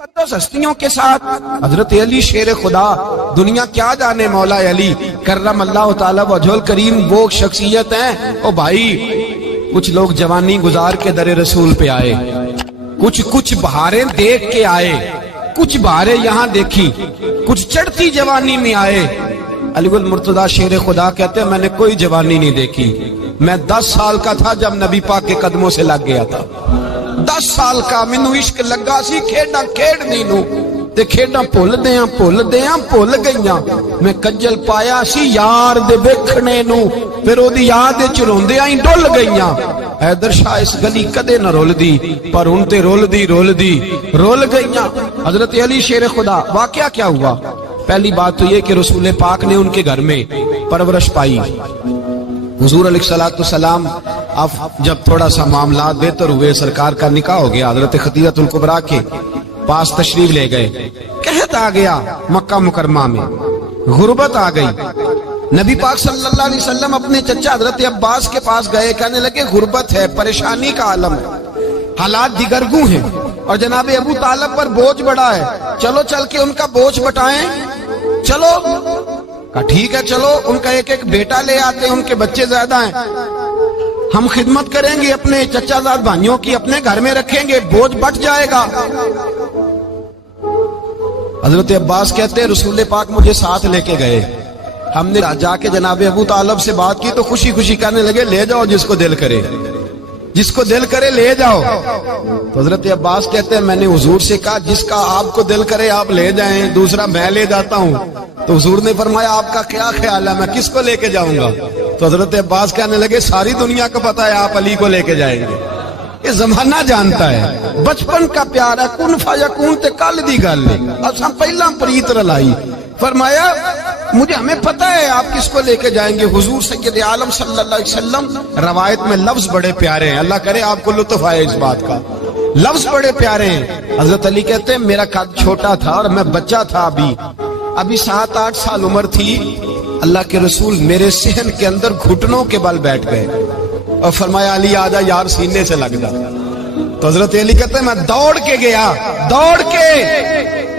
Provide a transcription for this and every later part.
مقدس ہستیوں کے ساتھ حضرت علی شیر خدا، دنیا کیا جانے مولا علی کرم اللہ تعالی وجہ الکریم، وہ شخصیت ہیں۔ او بھائی، کچھ لوگ جوانی گزار کے در رسول پہ آئے، کچھ بہاریں دیکھ کے آئے، کچھ بہاریں یہاں دیکھی، کچھ چڑھتی جوانی میں آئے۔ علی المرتضیٰ شیر خدا کہتے ہیں میں نے کوئی جوانی نہیں دیکھی، میں 10 سال کا تھا جب نبی پاک کے قدموں سے لگ گیا تھا، 10 سال کا مینوں عشق لگا سی، کھیڈاں کھیڈنی نو تے کھیڈاں بھول گئیاں، میں کجل پایا سی یار دے ویکھنے نو، پھر او دی یاد وچ روندیاں ہی ڈل گئیاں۔ حیدر شاہ اس گلی کدے نہ رول دی، پر ہن تے رول گئیاں۔ حضرت علی شیر خدا، واقعہ کیا ہوا؟ پہلی بات تو یہ کہ رسول پاک نے ان کے گھر میں پرورش پائی۔ حضور علیہ السلام اب جب تھوڑا سا معاملات بہتر ہوئے، سرکار کا نکاح ہو گیا، حضرت خدیجہ الکبریٰ کے پاس تشریف لے گئے۔ قحط آ گیا مکہ مکرمہ میں، غربت آ گئی۔ نبی پاک صلی اللہ علیہ وسلم اپنے چچا حضرت عباس کے پاس گئے، کہنے لگے غربت ہے، پریشانی کا عالم ہے، حالات دیگرگوں ہیں، اور جناب ابو طالب پر بوجھ بڑا ہے، چلو چل کے ان کا بوجھ بٹائیں۔ چلو کہا ٹھیک ہے، چلو ان کا ایک بیٹا لے آتے ہیں، ان کے بچے زیادہ ہیں، ہم خدمت کریں گے اپنے چچا زاد بھائیوں کی، اپنے گھر میں رکھیں گے، بوجھ بٹ جائے گا۔ حضرت عباس کہتے ہیں رسول پاک مجھے ساتھ لے کے گئے، ہم نے جا کے جناب ابو طالب سے بات کی تو خوشی خوشی کہنے لگے لے جاؤ جس کو دل کرے لے جاؤ۔ تو حضرت عباس کہتے ہیں میں نے حضور سے کہا جس کا آپ کو دل کرے آپ لے جائیں، دوسرا میں لے جاتا ہوں۔ تو حضور نے فرمایا آپ کا کیا خیال ہے، میں کس کو لے کے جاؤں گا؟ تو حضرت عباس کہنے لگے ساری دنیا کو پتا ہے آپ علی کو لے کے جائیں گے، یہ زمانہ جانتا ہے، بچپن کا پیار ہے، کن فیکون تے کل دی گل ہے، اساں پہلا پریت رلائی۔ فرمایا ہمیں پتہ ہے آپ کس کو لے کے جائیں گے، حضور سید عالم صلی اللہ علیہ وسلم۔ روایت میں لفظ بڑے پیارے ہیں، اللہ کرے آپ کو لطف آئے اس بات کا، لفظ بڑے پیارے ہیں۔ حضرت علی کہتے ہیں میرا قد چھوٹا تھا اور میں بچہ تھا، ابھی 7-8 سال عمر تھی، اللہ کے رسول میرے صحن کے اندر گھٹنوں کے بل بیٹھ گئے اور فرمایا علی آجا یار سینے سے لگ جا۔ تو حضرت علی کہتے ہیں میں دوڑ کے گیا،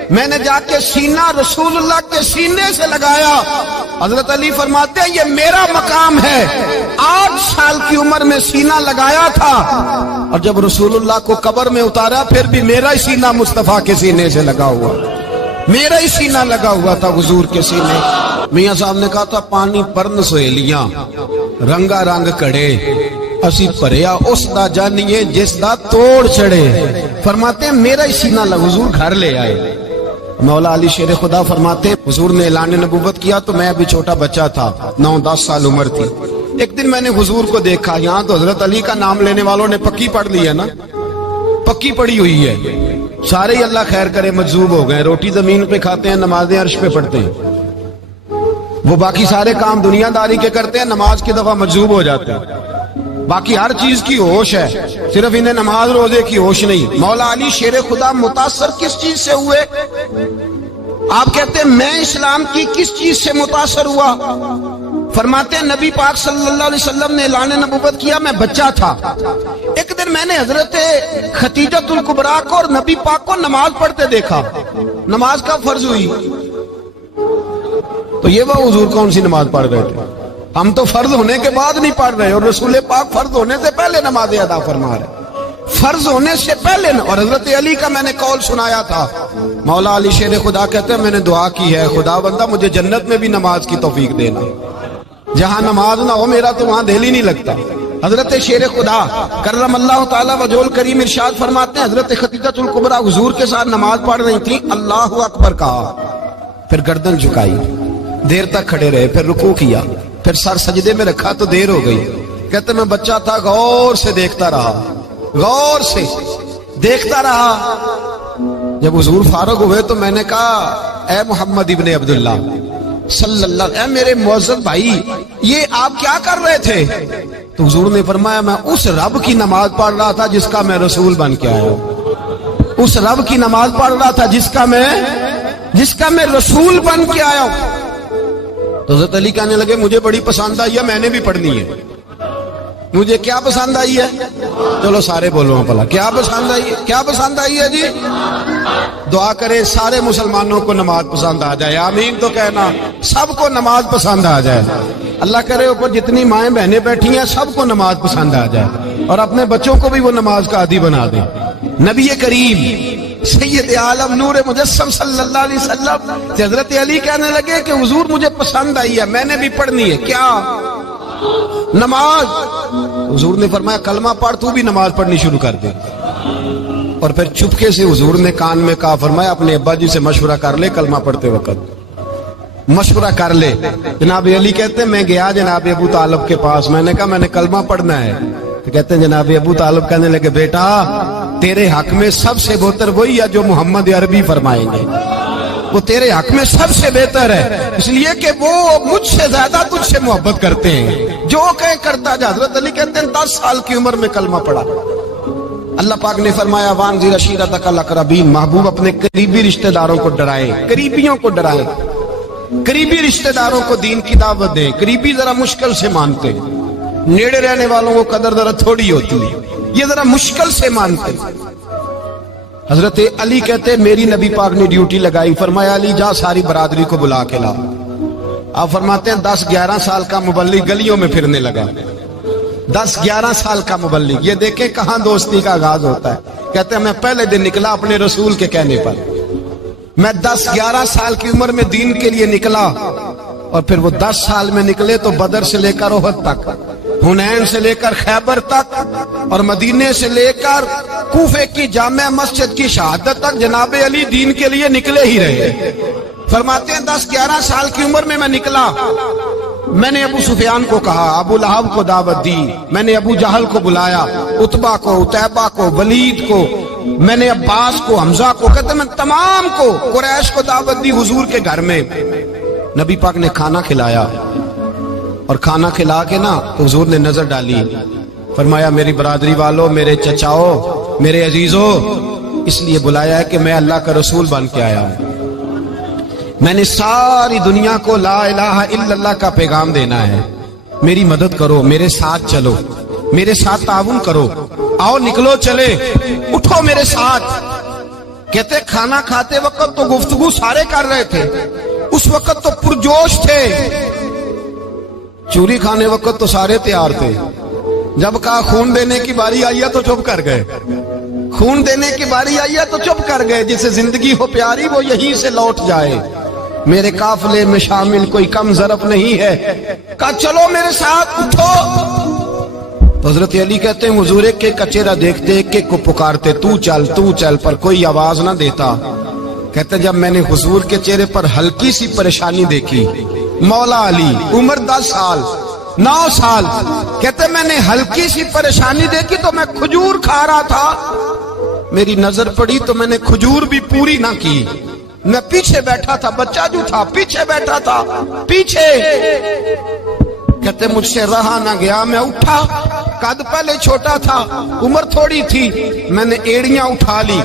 میں نے جا کے سینہ رسول اللہ کے سینے سے لگایا۔ حضرت علی فرماتے ہیں یہ میرا مقام ہے، 8 سال کی عمر میں سینہ لگایا تھا، اور جب رسول اللہ کو قبر میں اتارا پھر بھی میرا ہی سینہ مصطفیٰ کے سینے سے لگا ہوا، میرا ہی سینہ لگا ہوا تھا حضور کے سینے۔ میاں صاحب نے کہا تھا پانی پرن سہیلیاں رنگا رنگ کڑے، اسی پریا اس دا جانیے جس دا توڑ چڑھے۔ فرماتے ہیں میرا ہی سینہ لگا، حضور گھر لے آئے۔ مولا علی شیر خدا فرماتے حضور نے اعلان نبوت کیا تو میں ابھی چھوٹا بچہ تھا، 9-10 سال عمر تھی۔ ایک دن میں نے حضور کو دیکھا، یہاں تو حضرت علی کا نام لینے والوں نے پکی پڑھ لی ہے نا، پکی پڑھی ہوئی ہے، سارے ہی اللہ خیر کرے مجذوب ہو گئے، روٹی زمین پہ کھاتے ہیں، نمازیں عرش پہ پڑھتے ہیں، وہ باقی سارے کام دنیا داری کے کرتے ہیں، نماز کی دفعہ مجذوب ہو جاتے ہیں، باقی ہر چیز کی ہوش ہے، صرف انہیں نماز روزے کی ہوش نہیں۔ مولا علی شیر خدا متاثر کس چیز سے ہوئے؟ آپ کہتے ہیں میں اسلام کی کس چیز سے متاثر ہوا؟ فرماتے ہیں نبی پاک صلی اللہ علیہ وسلم نے اعلان نبوت کیا، میں بچہ تھا، ایک دن میں نے حضرت خدیجہ الکبریٰ کو اور نبی پاک کو نماز پڑھتے دیکھا۔ نماز کب فرض ہوئی؟ تو یہ وہ حضور کون سی نماز پڑھ رہے تھے؟ ہم تو فرض ہونے کے بعد نہیں پڑھ رہے، اور رسول پاک فرض ہونے سے پہلے نماز ادا فرما رہے، فرض ہونے سے پہلے۔ اور حضرت علی کا میں نے قول سنایا تھا، مولا علی شیر خدا کہتے ہیں میں نے دعا کی ہے خدا بندہ مجھے جنت میں بھی نماز کی توفیق دینا، جہاں نماز نہ ہو میرا تو وہاں دل ہی نہیں لگتا۔ حضرت شیر خدا کرم اللہ تعالی وجہ الکریم ارشاد فرماتے ہیں حضرت خدیجہ الکبریٰ حضور کے ساتھ نماز پڑھ رہی تھی، اللہ اکبر کہا، پھر گردن جھکائی، دیر تک کھڑے رہے، پھر رکوع کیا، پھر سر سجدے میں رکھا تو دیر ہو گئی۔ کہتے میں بچہ تھا، غور سے دیکھتا رہا۔ جب حضور فارغ ہوئے تو میں نے کہا اے محمد ابن عبداللہ صلی اللہ علیہ، اے میرے معزز بھائی یہ آپ کیا کر رہے تھے؟ تو حضور نے فرمایا میں اس رب کی نماز پڑھ رہا تھا جس کا میں رسول بن کے آیا ہوں، اس رب کی نماز پڑھ رہا تھا جس کا میں رسول بن کے آیا ہوں۔ تو حضرت علی کہنے لگے مجھے بڑی پسند آئی ہے، میں نے بھی پڑھنی ہے۔ مجھے کیا پسند آئی ہے؟ چلو سارے بولو پلا کیا پسند آئی ہے؟ کیا پسند آئی ہے جی؟ دعا کرے سارے مسلمانوں کو نماز پسند آ جائے، آمین تو کہنا، سب کو نماز پسند آ جائے۔ اللہ کرے اوپر جتنی مائیں بہنیں بیٹھی ہیں سب کو نماز پسند آ جائے، اور اپنے بچوں کو بھی وہ نماز کا عادی بنا دے۔ نبی کریم سید عالم نور مجسم صلی اللہ علیہ وسلم حضرت علی کہنے لگے کہ حضور مجھے پسند آئی ہے، میں نے بھی پڑھنی ہے۔ کیا؟ نماز۔ حضور نے فرمایا کلمہ پڑھ، تو بھی نماز پڑھنی شروع کر دے۔ اور پھر چپکے سے حضور نے کان میں کہا، فرمایا اپنے ابا جی سے مشورہ کر لے کلمہ پڑھتے وقت، مشورہ کر لے۔ جناب علی کہتے ہیں میں گیا جناب ابو طالب کے پاس، میں نے کہا میں نے کلمہ پڑھنا ہے، تو کہتے ہیں جناب ابو طالب کہنے لگے بیٹا تیرے حق میں سب سے بہتر وہی ہے جو محمد عربی فرمائیں گے، وہ تیرے حق میں سب سے بہتر ہے، اس لیے کہ وہ مجھ سے زیادہ تجھ سے محبت کرتے ہیں، جو کہے کرتا جا۔ حضرت علی کہتے ہیں 10 سال کی عمر میں کلمہ پڑھا۔ اللہ پاک نے فرمایا وانذر عشیرتک الاقربین، محبوب اپنے قریبی رشتہ داروں کو ڈرائے، قریبیوں کو ڈرائے، قریبی رشتہ داروں کو دین کی دعوت دیں۔ قریبی ذرا مشکل سے مانتے، نیڑے رہنے والوں کو قدر ذرا تھوڑی ہوتی ہے، یہ ذرا مشکل سے مانتے۔ حضرت علی کہتے میری نبی پاک نے ڈیوٹی لگائی، فرمایا علی جا ساری برادری کو بلا کے لا۔ آپ فرماتے ہیں 10-11 سال کا مبلغ گلیوں میں پھرنے لگا، 10-11 سال کا مبلغ، یہ دیکھیں کہاں دوستی کا آغاز ہوتا ہے۔ کہتے ہیں میں پہلے دن نکلا اپنے رسول کے کہنے پر، میں 10-11 سال کی عمر میں دین کے لیے نکلا، اور پھر وہ 10 سال میں نکلے تو بدر سے لے کر احد تک، حنین سے لے کر خیبر تک، اور مدینے سے لے کر کوفے کی جامع مسجد کی شہادت تک جناب علی دین کے لیے نکلے ہی رہے۔ فرماتے ہیں 10-11 سال کی عمر میں میں نکلا، میں نے ابو سفیان کو کہا، ابو لہب کو دعوت دی، میں نے ابو جہل کو بلایا، عتبہ کو، عتیبہ کو، ولید کو، میں نے عباس کو، حمزہ کو، کہتے میں تمام کو، قریش کو دعوت دی حضور کے گھر میں۔ نبی پاک نے کھانا کھلایا، اور کھانا کھلا کے نا حضور نے نظر ڈالی، فرمایا میری برادری والوں، میرے چچاؤ، میرے عزیزوں، اس لیے بلایا ہے کہ میں اللہ کا رسول بن کے آیا ہوں، میں نے ساری دنیا کو لا الہ الا اللہ کا پیغام دینا ہے، میری مدد کرو، میرے ساتھ چلو، میرے ساتھ تعاون کرو، آؤ نکلو چلے، اٹھو میرے ساتھ۔ کہتے کھانا کھاتے وقت تو گفتگو سارے کر رہے تھے، اس وقت تو پرجوش تھے، چوری کھانے وقت تو سارے تیار تھے، جب کہا خون دینے کی باری آئی ہے تو چپ کر گئے، خون دینے کی باری آئی ہے تو چپ کر گئے، جسے زندگی ہو پیاری وہ یہیں سے لوٹ جائے، میرے قافلے میں شامل کوئی کم ظرف نہیں ہے، کہا چلو میرے ساتھ اٹھو۔ تو حضرت علی کہتے ہیں حضور ایک ایک کا چہرہ دیکھتے، ایک ایک کو پکارتے، تو چل، پر کوئی آواز نہ دیتا۔ کہتے جب میں نے حضور کے چہرے پر ہلکی سی پریشانی دیکھی، مولا علی عمر 10 سال 9 سال، کہتے میں نے ہلکی سی پریشانی دیکھی تو میں کھجور کھا رہا تھا، میری نظر پڑی تو میں نے کھجور بھی پوری نہ کی، میں پیچھے بیٹھا تھا، بچہ جو تھا پیچھے بیٹھا تھا، پیچھے۔ کہتے مجھ سے رہا نہ گیا، میں اٹھا، قد پہلے چھوٹا تھا، عمر تھوڑی تھی، میں نے ایڑیاں اٹھا لی،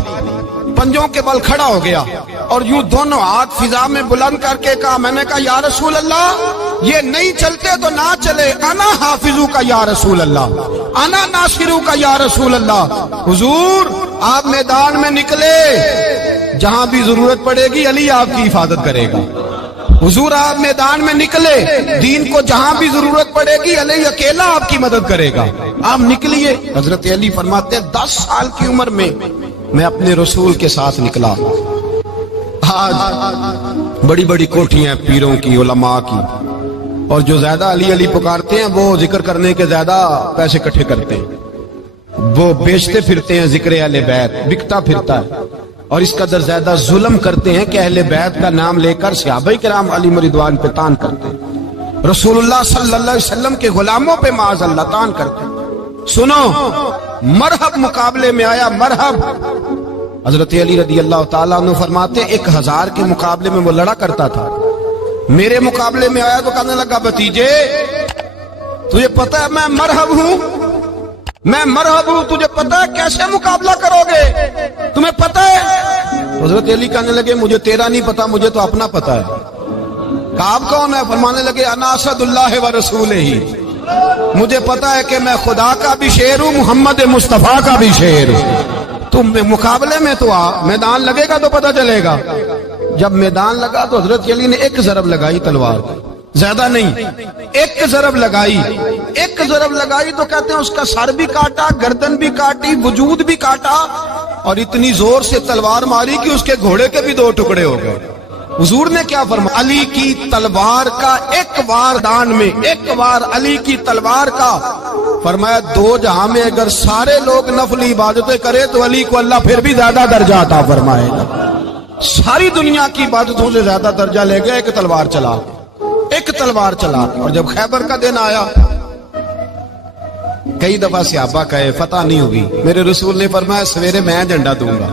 پنجوں کے بل کھڑا ہو گیا، اور یوں دونوں ہاتھ فضا میں بلند کر کے کہا، میں نے کہا یا رسول اللہ یہ نہیں چلتے تو نہ چلے، انا حافظو کا یا رسول اللہ، انا ناصرو کا یا رسول اللہ۔ حضور آپ میدان میں نکلے، جہاں بھی ضرورت پڑے گی علی آپ کی حفاظت کرے گا، حضور آپ میدان میں نکلے، دین کو جہاں بھی ضرورت پڑے گی علی اکیلا آپ کی مدد کرے گا، آپ نکلیے۔ حضرت علی فرماتے 10 سال کی عمر میں میں اپنے رسول کے ساتھ نکلا۔ آج بڑی بڑی کوٹھیاں پیروں کی، علماء کی، اور جو زیادہ علی علی پکارتے ہیں وہ ذکر کرنے کے زیادہ پیسے اکٹھے کرتے ہیں، وہ بیچتے پھرتے ہیں ذکر اہل بیت، بکتا پھرتا ہے، اور اس قدر زیادہ ظلم کرتے ہیں کہ اہل بیت کا نام لے کر صحابہ کرام علیہم رضوان پہ تان کرتے ہیں، رسول اللہ صلی اللہ علیہ وسلم کے غلاموں پہ معاذ اللہ تان کرتے ہیں۔ سنو مرحب مقابلے میں آیا، مرحب۔ حضرت علی رضی اللہ تعالیٰ عنہ فرماتے 1000 کے مقابلے میں وہ لڑا کرتا تھا، میرے مقابلے میں آیا تو کہنے لگا بھتیجے تجھے پتہ ہے میں مرحب ہوں، میں مرحب ہوں، تجھے پتہ ہے کیسے مقابلہ کرو گے، تمہیں پتہ ہے؟ حضرت علی کہنے لگے مجھے تیرا نہیں پتا، مجھے تو اپنا پتا ہے۔ کہا آپ کون ہے؟ فرمانے لگے انا اسد اللہ و رسولہ، مجھے پتا ہے کہ میں خدا کا بھی شیر ہوں، محمد مصطفیٰ کا بھی شیر ہوں۔ تم مقابلے میں تو آ، میدان لگے گا تو پتہ چلے گا۔ جب میدان لگا تو حضرت علی نے ایک ضرب لگائی تلوار کو، زیادہ نہیں، ایک ضرب لگائی۔ ایک ضرب لگائی تو کہتے ہیں اس کا سر بھی کاٹا، گردن بھی کاٹی، وجود بھی کاٹا، اور اتنی زور سے تلوار ماری کہ اس کے گھوڑے کے بھی 2 ٹکڑے ہو گئے۔ حضور نے کیا فرمایا؟ علی کی تلوار کا ایک وار دان میں، ایک وار علی کی تلوار کا، فرمایا 2 جہاں میں اگر سارے لوگ نفلی عبادتیں کرے تو علی کو اللہ پھر بھی زیادہ درجہ عطا فرمائے گا۔ ساری دنیا کی عبادتوں سے زیادہ درجہ لے گیا ایک تلوار چلا، ایک تلوار چلا۔ اور جب خیبر کا دن آیا، کئی دفعہ صحابہ کہے فتح نہیں ہوگی، میرے رسول نے فرمایا سویرے میں جھنڈا دوں گا،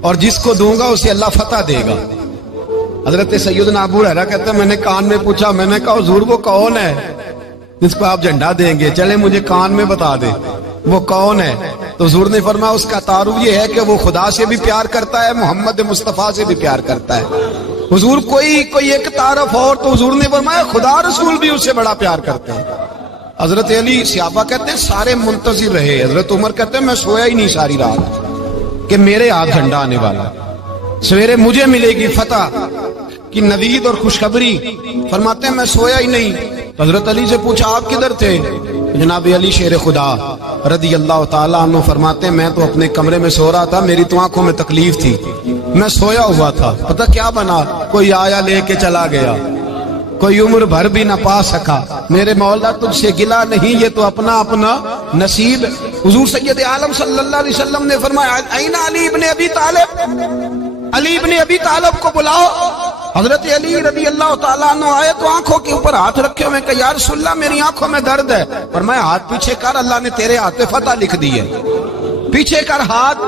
اور جس کو دوں گا اسے اللہ فتح دے گا۔ حضرت سیدنا ابو ہریرہ کہتے ہیں میں نے کان میں پوچھا، میں نے کہا حضور وہ کون ہے جس کو آپ جھنڈا دیں گے؟ چلے مجھے کان میں بتا دے وہ کون ہے۔ تو حضور نے فرمایا اس کا تعارف یہ ہے کہ وہ خدا سے بھی پیار کرتا ہے، محمد مصطفیٰ سے بھی پیار کرتا ہے۔ حضور کوئی ایک تعارف اور، تو حضور نے فرمایا خدا رسول بھی اس سے بڑا پیار کرتے ہیں۔ حضرت علی، صحابہ کہتے ہیں سارے منتظر رہے۔ حضرت عمر کہتے ہیں میں سویا ہی نہیں ساری رات کہ میرے ہاتھ جھنڈا آنے والا، سویرے مجھے ملے گی فتح کی نوید اور خوشخبری۔ فرماتے ہیں میں سویا ہی نہیں۔ حضرت علی سے پوچھا آپ کدھر تھے؟ جناب علی شیر خدا رضی اللہ تعالیٰ عنہ فرماتے ہیں میں تو اپنے کمرے میں سو رہا تھا، میری تو آنکھوں میں تکلیف تھی، میں سویا ہوا تھا، پتہ کیا بنا؟ کوئی آیا لے کے چلا گیا، کوئی عمر بھر بھی نہ پا سکا۔ میرے مولا تجھ سے گلا نہیں، یہ تو اپنا اپنا نصیب۔ حضور سید عالم صلی اللہ علیہ وسلم نے فرمایا این علی ابن ابی طالب، علی ابن ابی طالب کو بلاؤ۔ حضرت علی رضی اللہ تعالیٰ عنہ آئے تو آنکھوں کے اوپر ہاتھ رکھے ہوئے کہ یا رسول اللہ میری آنکھوں میں درد ہے۔ فرمایا ہاتھ پیچھے کر، اللہ نے تیرے ہاتھ پہ فتح لکھ دی ہے، پیچھے کر ہاتھ۔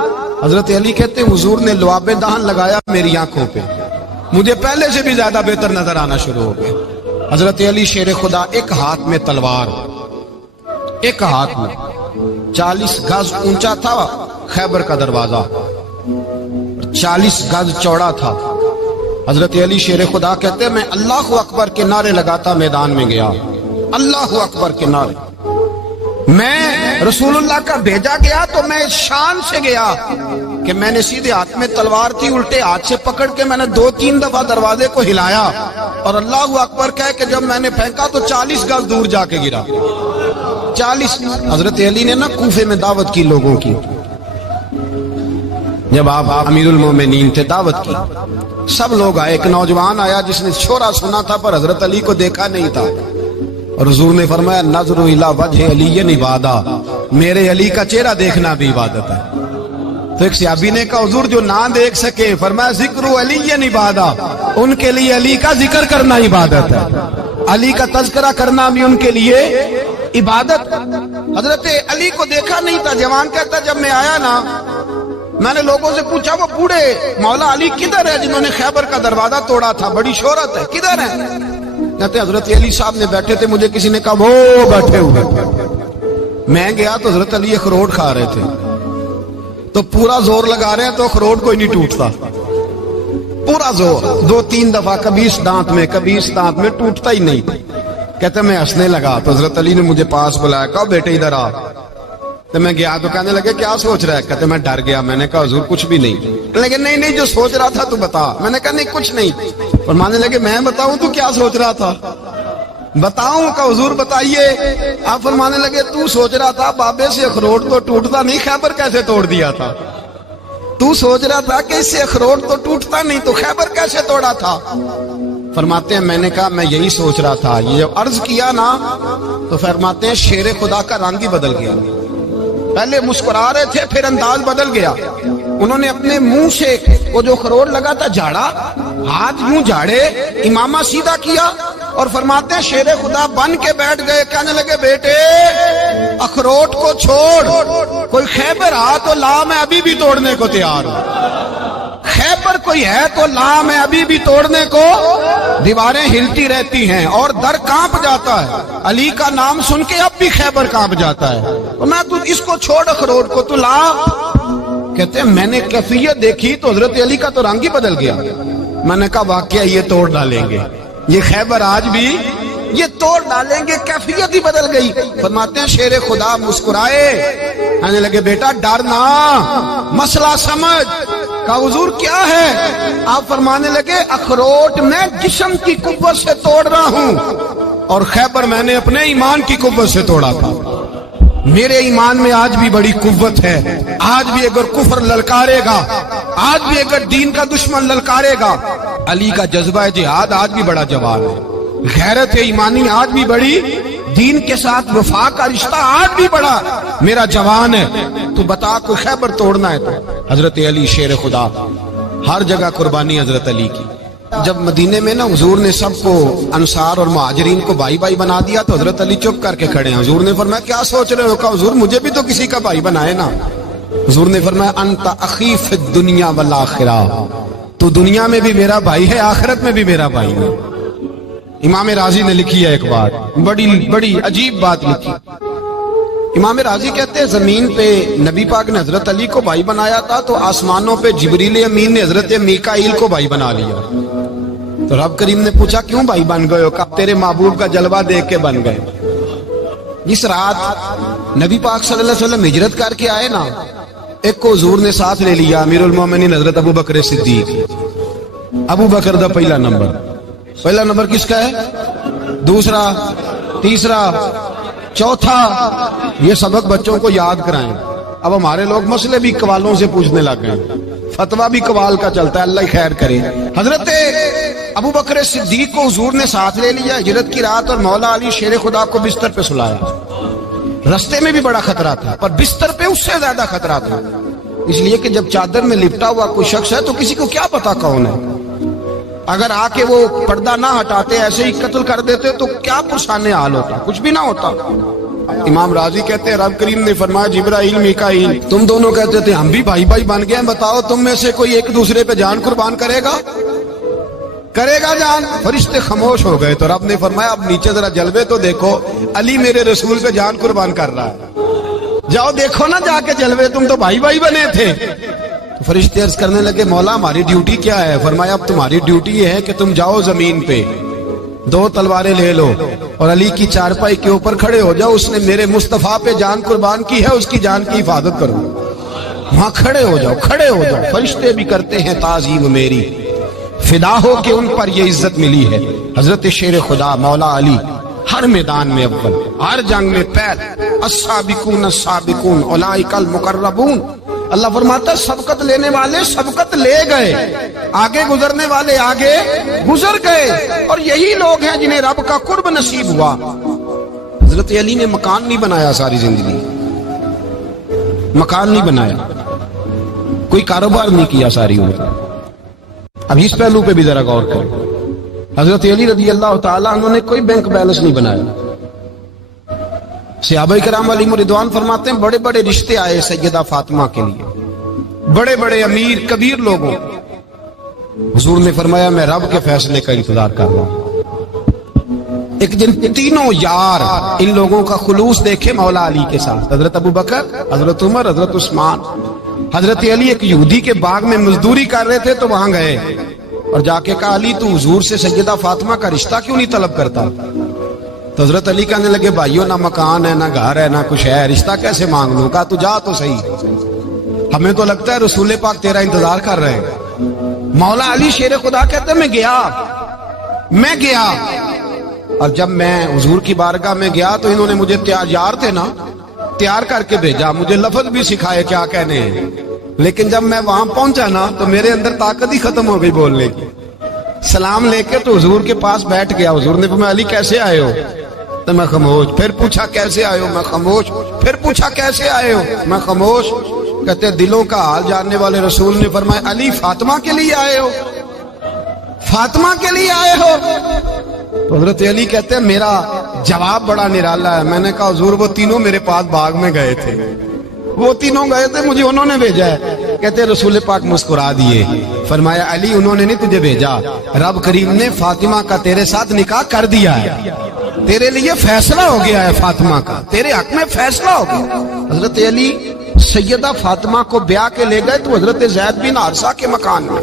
حضرت علی کہتے ہیں حضور نے لعاب دہن لگایا میری آنکھوں پہ، مجھے پہلے سے بھی زیادہ بہتر نظر آنا شروع ہو گیا۔ حضرت علی شیر خدا، ایک ہاتھ میں تلوار، ایک ہاتھ میں 40 گز اونچا تھا خیبر کا دروازہ، 40 گز چوڑا تھا۔ حضرت علی شیر خدا کہتے ہیں میں اللہ اکبر کے نعرے لگاتا میدان میں گیا، اللہ اکبر کے نعرے۔ میں رسول اللہ کا بھیجا گیا تو میں شان سے گیا کہ میں نے سیدھے ہاتھ میں تلوار تھی، الٹے ہاتھ سے پکڑ کے میں نے 2-3 دفعہ دروازے کو ہلایا اور اللہ اکبر کہہ کہ جب میں نے پھینکا تو 40 گز دور جا کے گرا، 40۔ حضرت علی نے نا کوفے میں دعوت کی لوگوں کی، جب آپ امیر المومنین تھے، دعوت کی، سب لوگ آئے۔ ایک نوجوان آیا جس نے چھوڑا سنا تھا پر حضرت علی کو دیکھا نہیں تھا، اور حضور نے فرمایا نظر الی وجہ علی عبادہ، میرے علی کا چہرہ دیکھنا بھی عبادت ہے۔ تو ایک صحابی نے کہا حضور جو نہ دیکھ سکے، فرمایا ذکر علی عبادہ، ان کے لیے علی کا ذکر کرنا عبادت ہے، علی کا تذکرہ کرنا بھی ان کے لیے عبادت۔ حضرت علی کو دیکھا نہیں تھا۔ جوان کہتا جب میں آیا نا، میں نے لوگوں سے پوچھا وہ بوڑھے مولا علی کدھر ہے جنہوں نے خیبر کا دروازہ توڑا تھا، بڑی شہرت ہے، کدھر ہے؟ کہتے حضرت علی صاحب نے بیٹھے تھے، مجھے کسی نے کہا وہ بیٹھے ہوئے۔ میں گیا تو حضرت علی اخروٹ کھا رہے تھے، تو پورا زور لگا رہے ہیں تو اخروٹ کوئی نہیں ٹوٹتا، پورا زور 2-3 دفعہ، کبھی اس دانت میں کبھی اس دانت میں، ٹوٹتا ہی نہیں۔ کہتے میں ہنسنے لگا تو حضرت علی نے مجھے پاس بلایا، کہا بیٹے ادھر آ۔ تو میں گیا تو کہنے لگے کیا سوچ رہا ہے؟ کہتے میں ڈر گیا۔ میں نے کہا حضور کچھ بھی نہیں۔ لیکن نہیں جو سوچ رہا تھا تو بتا۔ میں نے کہا نہیں کچھ نہیں۔ فرمانے لگے میں بتاؤں تو کیا سوچ رہا تھا؟ بتاؤں؟ کہ حضور بتائیے۔ آپ فرمانے لگے تو سوچ رہا تھا بابے سے اخروٹ تو ٹوٹتا نہیں، خیبر کیسے توڑ دیا تھا؟ تو سوچ رہا تھا کہ اس سے اخروٹ تو ٹوٹتا نہیں تو خیبر کیسے توڑا تھا؟ فرماتے ہیں میں نے کہا میں یہی سوچ رہا تھا۔ یہ جب عرض کیا نا تو فرماتے ہیں شیر خدا کا رنگ ہی بدل گیا، پہلے مسکرا رہے تھے پھر انداز بدل گیا۔ انہوں نے اپنے منہ سے وہ جو خروٹ لگا تھا جھاڑا، ہاتھ یوں جھاڑے، امامہ سیدھا کیا اور فرماتے ہیں شیر خدا بن کے بیٹھ گئے۔ کہنے لگے بیٹے اخروٹ کو چھوڑ، کوئی خیبر آ تو لا، میں ابھی بھی توڑنے کو تیار ہوں۔ خیبر کوئی ہے تو لا، میں ابھی بھی توڑنے کو۔ دیواریں ہلتی رہتی ہیں اور در کانپ جاتا ہے، علی کا نام سن کے اب بھی خیبر کانپ جاتا ہے، تو میں تو اس کو چھوڑ اخروٹ کو تو لا۔ کہتے ہیں میں نے کیفیت دیکھی تو حضرت علی کا تو رنگ ہی بدل گیا۔ میں نے کہا واقعہ یہ توڑ ڈالیں گے، یہ خیبر آج بھی یہ توڑ ڈالیں گے، کیفیت ہی بدل گئی۔ فرماتے ہیں شیر خدا مسکرائے، کہنے لگے بیٹا ڈرنا، مسئلہ سمجھ۔ کہا حضور کیا ہے؟ آپ فرمانے لگے اخروٹ میں جسم کی قوت سے توڑ رہا ہوں، اور خیبر میں نے اپنے ایمان کی قوت سے توڑا تھا۔ میرے ایمان میں آج بھی بڑی قوت ہے، آج بھی اگر کفر للکارے گا، آج بھی اگر دین کا دشمن للکارے گا، علی کا جذبہ جہاد آج بھی بڑا جوان ہے، غیرت ایمانی آج بھی بڑی، دین کے ساتھ وفا کا رشتہ آج بھی بڑا میرا جوان ہے۔ تو بتا کوئی خیبر توڑنا ہے تو حضرت علی شیر خدا، ہر جگہ قربانی حضرت علی کی۔ جب مدینے میں نا حضور نے سب کو انصار اور مہاجرین کو بھائی بھائی بنا دیا تو حضرت علی چپ کر کے کھڑے ہیں۔ حضور نے فرمایا کیا سوچ رہے ہو؟ کہا حضور مجھے بھی تو کسی کا بھائی بنائے نا۔ حضور نے فرمایا انت اخی فی الدنیا والآخرہ، تو دنیا میں بھی میرا بھائی ہے، آخرت میں بھی میرا بھائی ہے۔ امام راضی نے لکھی ہے ایک بات، بڑی عجیب بات لکھی۔ امام راضی کہتے ہیں زمین پہ نبی پاک نے حضرت علی کو بھائی بنایا تھا تو آسمانوں پہ جبریل امین نے حضرت میکائیل کو بھائی بنا لیا۔ تو رب کریم نے پوچھا کیوں بھائی بن گئے ہو؟ کہا تیرے محبوب کا جلوہ دیکھ کے بن گئے۔ جس رات نبی پاک صلی اللہ علیہ وسلم ہجرت کر کے آئے نا، ایک کو حضور نے ساتھ لے لیا، امیر المومنین حضرت ابو بکر صدیق۔ ابو بکر دا پہلا نمبر کس کا ہے؟ دوسرا، تیسرا، چوتھا، یہ سبق بچوں کو یاد کرائیں۔ اب ہمارے لوگ مسئلے بھی قوالوں سے پوچھنے لگ گئے، فتویٰ بھی قوال کا چلتا ہے، اللہ خیر کرے۔ حضرت ابو بکر صدیق کو حضور نے ساتھ لے لیا ہجرت کی رات، اور مولا علی شیر خدا کو بستر پہ سلایا۔ رستے میں بھی بڑا خطرہ تھا، پر بستر پہ اس سے زیادہ خطرہ تھا، اس لیے کہ جب چادر میں لپٹا ہوا کوئی شخص ہے تو کسی کو کیا پتا کون ہے، اگر آ کے وہ پردہ نہ ہٹاتے ایسے ہی قتل کر دیتے تو کیا پرسان حال ہوتا، کچھ بھی نہ ہوتا۔ امام راضی کہتے ہیں رب کریم نے فرمایا جبرائیل میکائیل تم دونوں کہتے تھے ہم بھی بھائی بھائی بن گئے ہیں، بتاؤ تم میں سے کوئی ایک دوسرے پہ جان قربان کرے گا جان؟ فرشتے خاموش ہو گئے تو رب نے فرمایا اب نیچے ذرا جلوے تو دیکھو، علی میرے رسول پہ جان قربان کر رہا ہے، جاؤ دیکھو نا جا کے جلوے، تم تو بھائی بھائی بنے تھے۔ تو فرشتے عرض کرنے لگے مولا ہماری ڈیوٹی کیا ہے؟ فرمایا اب تمہاری ڈیوٹی یہ ہے کہ تم جاؤ زمین پہ 2 تلواریں لے لو اور علی کی چارپائی کے اوپر کھڑے ہو جاؤ، اس نے میرے مصطفیٰ پہ جان قربان کی ہے، اس کی جان کی حفاظت کرو۔ وہاں کھڑے ہو جاؤ۔ فرشتے بھی کرتے ہیں تعظیم میری، فدا ہو کہ ان پر یہ عزت ملی ہے۔ حضرت شیر خدا مولا علی ہر میدان میں اول، ہر جنگ میں پہل، السابقون السابقون اولئک المقربون۔ اللہ فرماتا ہے سبقت لینے والے سبقت لے گئے، آگے گزرنے والے آگے گزر گئے، اور یہی لوگ ہیں جنہیں رب کا قرب نصیب ہوا۔ حضرت علی نے مکان نہیں بنایا، ساری زندگی مکان نہیں بنایا، کوئی کاروبار نہیں کیا ساری عمر۔ اب اس پہلو پہ بھی ذرا غور کریں، حضرت علی رضی اللہ تعالیٰ انہوں نے کوئی بینک بیلنس نہیں بنایا۔ صحابہ کرام علیہم رضوان فرماتے ہیں بڑے بڑے رشتے آئے سیدہ فاطمہ کے لیے، بڑے بڑے امیر کبیر لوگوں، حضور نے فرمایا میں رب کے فیصلے کا انتظار کر رہا ہوں۔ ایک دن تینوں یار ان لوگوں کا خلوص دیکھے مولا علی کے ساتھ، حضرت ابو بکر، حضرت عمر، حضرت عثمان۔ حضرت علی ایک یہودی کے باغ میں مزدوری کر رہے تھے تو وہاں گئے اور جا کے کہا علی تو حضور سے سیدہ فاطمہ کا رشتہ کیوں نہیں طلب کرتا؟ تو حضرت علی کہنے لگے بھائیو نہ مکان ہے نہ گھر ہے نہ کچھ ہے، رشتہ کیسے مانگ لوں؟ کہا تو جا تو صحیح، ہمیں تو لگتا ہے رسول پاک تیرا انتظار کر رہے ہیں۔ مولا علی شیر خدا کہتے ہیں میں گیا اور جب میں حضور کی بارگاہ میں گیا تو انہوں نے مجھے یار تھے نا تیار کر کے بھیجا، مجھے لفظ بھی سکھائے کیا کہنے ہیں، لیکن جب میں وہاں پہنچا نا تو میرے اندر طاقت ہی ختم ہو گئی بولنے کی۔ سلام لے کے تو حضور کے پاس بیٹھ گیا، حضور نے فرمایا علی کیسے آئے ہو؟ تو میں خاموش، پھر پوچھا کیسے آئے ہو؟ میں خاموش، پھر پوچھا کیسے آئے ہو؟ میں خاموش۔ کہتے دلوں کا حال جاننے والے رسول نے فرمایا علی فاطمہ کے لیے آئے ہو؟ فاطمہ کے لیے آئے ہو؟ تو حضرت علی کہتے ہیں میرا جواب بڑا نرالا ہے، میں نے کہا حضور وہ تینوں میرے پاس باغ میں گئے تھے، وہ تینوں گئے تھے، مجھے انہوں نے بھیجا ہے۔ کہتے رسول پاک مسکرا دیے، فرمایا علی انہوں نے نہیں تجھے بھیجا، رب کریم نے فاطمہ کا تیرے ساتھ نکاح کر دیا ہے، تیرے لیے فیصلہ ہو گیا ہے، فاطمہ کا تیرے حق میں فیصلہ ہو گیا۔ حضرت علی سیدہ فاطمہ کو بیاہ کے لے گئے تو حضرت زید بن حارثہ کے مکان میں،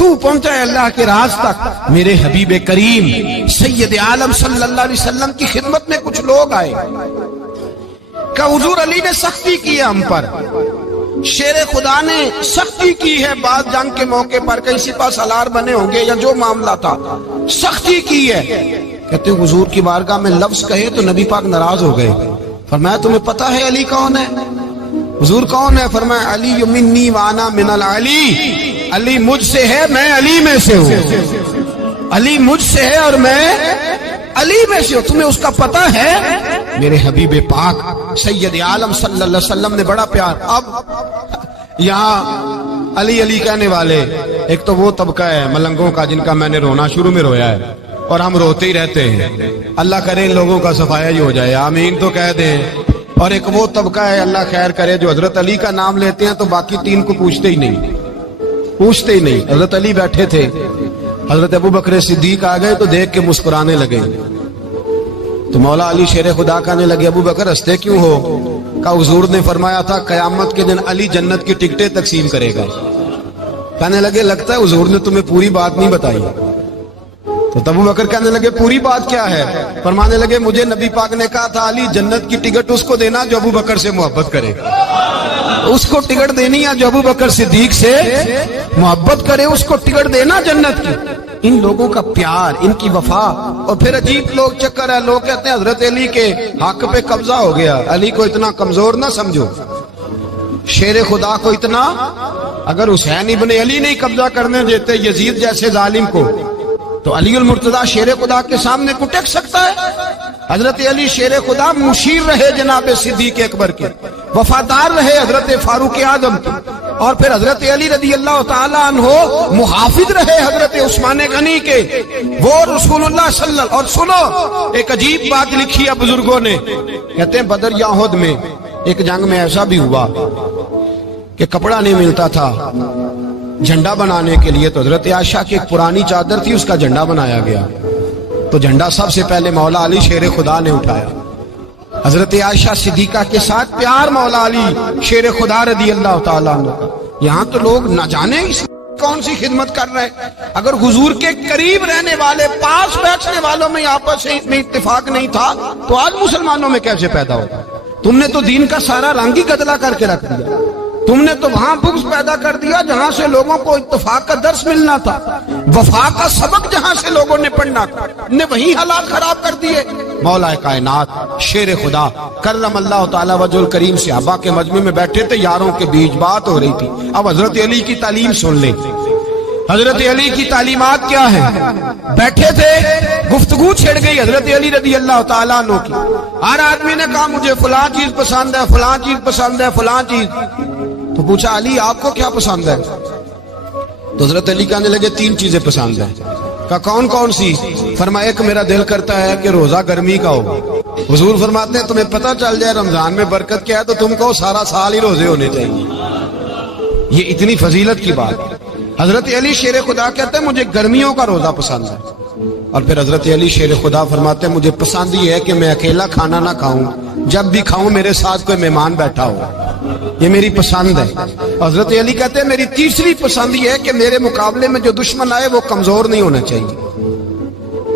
تو پہنچا ہے اللہ کے راز تک. میرے حبیب کریم سید عالم صلی اللہ علیہ وسلم کی خدمت میں کچھ لوگ آئے کہ حضور علی نے سختی کی ہے ہم پر, شیر خدا نے سختی کی ہے بعد جنگ کے موقع پر, کہیں سپہ سالار بنے ہوں گے یا جو معاملہ تھا, سختی کی ہے. کہتے ہیں حضور کی بارگاہ میں لفظ کہے تو نبی پاک ناراض ہو گئے. فرمایا تمہیں پتا ہے علی کون ہے؟ حضور کون ہے؟ فرمایا علی منی وانا من العلی, علی مجھ سے ہے میں علی میں سے ہوں, علی مجھ سے ہے اور میں علی میں سے ہوں. تمہیں اس کا پتہ ہے؟ میرے حبیب پاک سید عالم صلی اللہ علیہ وسلم نے بڑا پیار. اب یہاں علی علی کہنے والے ایک تو وہ طبقہ ہے ملنگوں کا جن کا میں نے رونا شروع میں رویا ہے اور ہم روتے ہی رہتے ہیں. اللہ کرے ان لوگوں کا صفایا ہی ہو جائے, آمین تو کہہ دیں. اور ایک وہ طبقہ ہے اللہ خیر کرے جو حضرت علی کا نام لیتے ہیں تو باقی تین کو پوچھتے ہی نہیں. حضرت علی بیٹھے تھے, حضرت ابو بکر صدیق آ گئے تو دیکھ کے مسکرانے لگے. تو مولا علی شیر خدا کہنے لگے ابو بکر ہنستے کیوں ہو؟ کہ حضور نے فرمایا تھا قیامت کے دن علی جنت کی ٹکٹیں تقسیم کرے گا. کہنے لگے لگتا ہے حضور نے تمہیں پوری بات نہیں بتائی. تو ابو بکر کہنے لگے پوری بات کیا ہے؟ فرمانے لگے مجھے نبی پاک نے کہا تھا علی جنت کی ٹکٹ اس کو دینا جو ابو بکر سے محبت کرے, اس کو ٹکٹ دینی ہے جو ابو بکر صدیق سے محبت کرے, اس کو ٹکٹ دینا جنت کی. ان لوگوں کا پیار, ان کی وفا. اور پھر عجیب لوگ چکر ہے, لوگ کہتے ہیں حضرت علی کے حق پہ قبضہ ہو گیا. علی کو اتنا کمزور نہ سمجھو, شیر خدا کو اتنا, اگر حسین ابن علی نہیں قبضہ کرنے دیتے یزید جیسے ظالم کو تو علی المرتضیٰ شیر خدا کے سامنے کو ٹک سکتا ہے؟ حضرت علی شیر خدا مشیر رہے جناب صدیق اکبر کے, وفادار رہے حضرت فاروق اعظم کے, اور پھر حضرت علی رضی اللہ تعالیٰ عنہ محافظ رہے حضرت عثمان غنی کے, وہ رسول اللہ صلی اللہ. اور سنو ایک عجیب بات لکھی ہے بزرگوں نے, کہتے ہیں بدر یا احد میں ایک جنگ میں ایسا بھی ہوا کہ کپڑا نہیں ملتا تھا جھنڈا بنانے کے لیے, تو حضرت عائشہ کی ایک پرانی چادر تھی اس کا جھنڈا بنایا گیا. تو جھنڈا سب سے پہلے مولا علی شیر خدا نے اٹھایا. حضرت عائشہ صدیقہ کے ساتھ پیار مولا علی شیر خدا رضی اللہ تعالیٰ عنہ. یہاں تو لوگ نہ جانے کون سی خدمت کر رہے ہیں. اگر حضور کے قریب رہنے والے پاس بیٹھنے والوں میں آپس میں اتفاق نہیں تھا تو آج مسلمانوں میں کیسے پیدا ہوگا؟ تم نے تو دین کا سارا رنگ ہی گدلا کر کے رکھ دیا. تم نے تو وہاں بغض پیدا کر دیا جہاں سے لوگوں کو اتفاق کا درس ملنا تھا, وفا کا سبق جہاں سے لوگوں نے پڑھنا تھا, نے وہی حالات خراب کر دیے. مولا کائنات شیر خدا کرم اللہ تعالی وجہ الکریم صحابہ کے مجمع میں بیٹھے تھے, یاروں کے بیچ بات ہو رہی تھی. اب حضرت علی کی تعلیم سن لیں, حضرت علی کی تعلیمات کیا ہے. بیٹھے تھے, گفتگو چھڑ گئی حضرت علی رضی اللہ تعالیٰ عنہ کی. ہر آدمی نے کہا مجھے فلاں چیز پسند ہے, فلاں چیز پسند ہے, فلاں چیز. تو پوچھا علی آپ کو کیا پسند ہے؟ تو حضرت علی کہنے لگے تین چیزیں پسند ہیں. کہا کون کون سی؟ فرمایا ایک میرا دل کرتا ہے کہ روزہ گرمی کا ہو. حضور فرماتے ہیں تمہیں پتہ چل جائے رمضان میں برکت کیا ہے تو تم کو سارا سال ہی روزے ہونے چاہیے. یہ اتنی فضیلت کی بات. حضرت علی شیر خدا کہتے ہیں مجھے گرمیوں کا روزہ پسند ہے. اور پھر حضرت علی شیر خدا فرماتے ہیں مجھے پسند یہ ہے کہ میں اکیلا کھانا نہ کھاؤں, جب بھی کھاؤں میرے ساتھ کوئی مہمان بیٹھا ہو, یہ میری پسند ہے. حضرت علی کہتے ہیں میری تیسری پسند یہ ہے کہ میرے مقابلے میں جو دشمن آئے وہ کمزور نہیں ہونا چاہیے,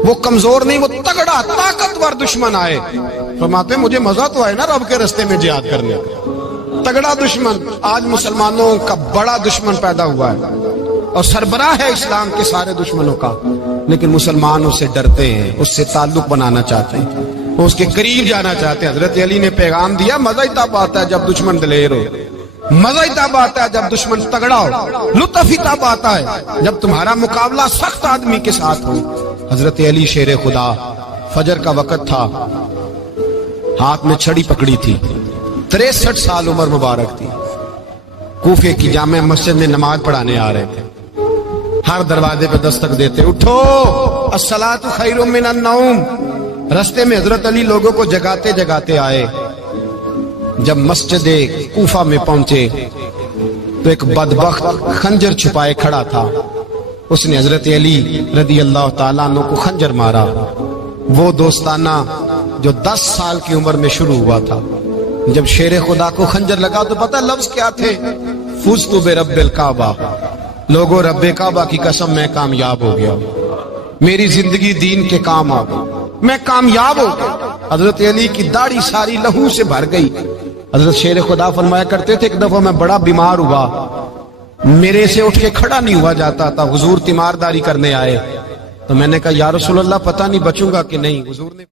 وہ کمزور نہیں, وہ تگڑا طاقتور دشمن آئے. فرماتے ہیں مجھے مزہ تو آئے نا رب کے رستے میں جہاد کرنے کا. تگڑا دشمن, آج مسلمانوں کا بڑا دشمن پیدا ہوا ہے اور سربراہ ہے اسلام کے سارے دشمنوں کا, لیکن مسلمان اس سے ڈرتے ہیں, اس سے تعلق بنانا چاہتے ہیں, وہ اس کے قریب جانا چاہتے ہیں. حضرت علی نے پیغام دیا مزہ ہی تب آتا ہے جب دشمن دلیر ہو, مزہ ہی تب آتا ہے جب دشمن تگڑا ہو, لطف ہی تب آتا ہے جب تمہارا مقابلہ سخت آدمی کے ساتھ ہو. حضرت علی شیر خدا, فجر کا وقت تھا, ہاتھ میں چھڑی پکڑی تھی, 63 سال عمر مبارک تھی. کوفے کی جامع مسجد میں نماز پڑھانے آ رہے تھے. ہر دروازے پہ دستک دیتے اٹھو الصلاۃ خیر من النوم. رستے میں حضرت علی لوگوں کو جگاتے جگاتے آئے. جب مسجد کوفہ میں پہنچے تو ایک بدبخت خنجر چھپائے کھڑا تھا. اس نے حضرت علی رضی اللہ تعالیٰ عنہ کو خنجر مارا. وہ دوستانہ جو 10 سال کی عمر میں شروع ہوا تھا. جب شیر خدا کو خنجر لگا تو پتہ لفظ کیا تھے؟ فزت برب الکعبہ, لوگوں رب کعبہ کی قسم میں کامیاب ہو گیا، میری زندگی دین کے کام آ گئی، میں کامیاب ہو گیا۔ حضرت علی کی داڑھی ساری لہو سے بھر گئی۔ حضرت شیر خدا فرمایا کرتے تھے ایک دفعہ میں بڑا بیمار ہوا، میرے سے اٹھ کے کھڑا نہیں ہوا جاتا تھا، حضور تیمارداری کرنے آئے تو میں نے کہا یا رسول اللہ پتہ نہیں بچوں گا کہ نہیں، حضور نے